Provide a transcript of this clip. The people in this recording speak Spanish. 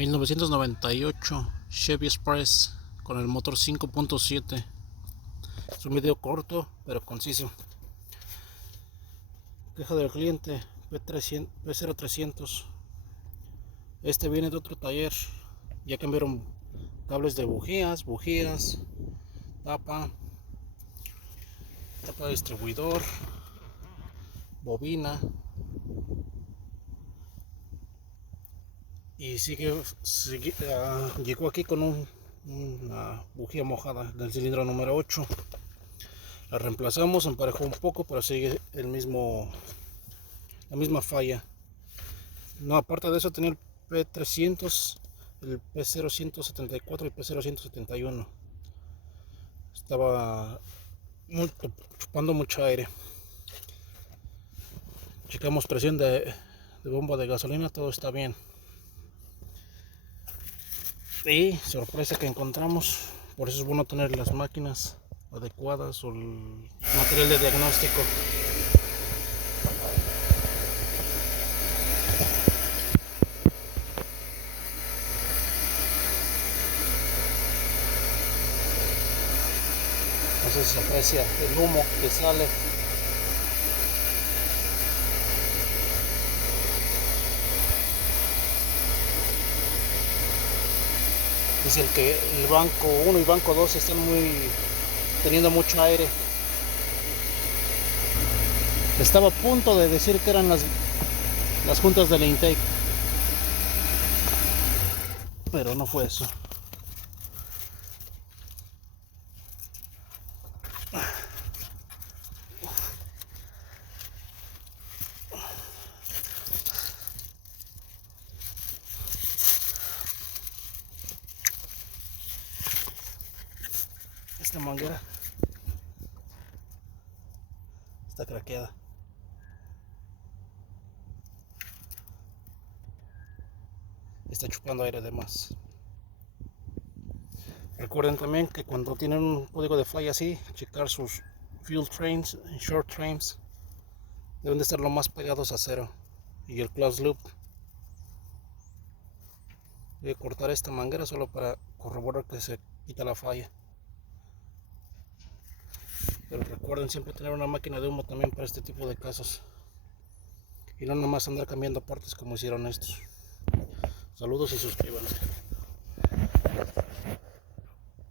1998 Chevy Express con el motor 5.7. Es un video corto pero conciso. Queja del cliente P0300. Este viene de otro taller. Ya cambiaron cables de bujías, tapa de distribuidor, bobina. Y llegó aquí con una bujía mojada del cilindro número 8. La reemplazamos, emparejó un poco, pero sigue la misma falla. No, aparte de eso tenía el P300, el P0174 y el P0171. Estaba chupando mucho aire. Checamos presión de bomba de gasolina, todo está bien. Y sorpresa que encontramos, por eso es bueno tener las máquinas adecuadas o el material de diagnóstico. No sé si se aprecia el humo que sale. Dice que el banco 1 y banco 2 están teniendo mucho aire. Estaba a punto de decir que eran las juntas del intake, pero no fue eso. Esta manguera está craqueada. Está chupando aire de más. Recuerden también que cuando tienen un código de falla así, checar sus fuel trains y short trains. Deben de estar lo más pegados a cero. Y el closed loop. Voy a cortar esta manguera solo para corroborar que se quita la falla. Pero recuerden siempre tener una máquina de humo también para este tipo de casos. Y no nomás andar cambiando partes como hicieron estos. Saludos y suscríbanse.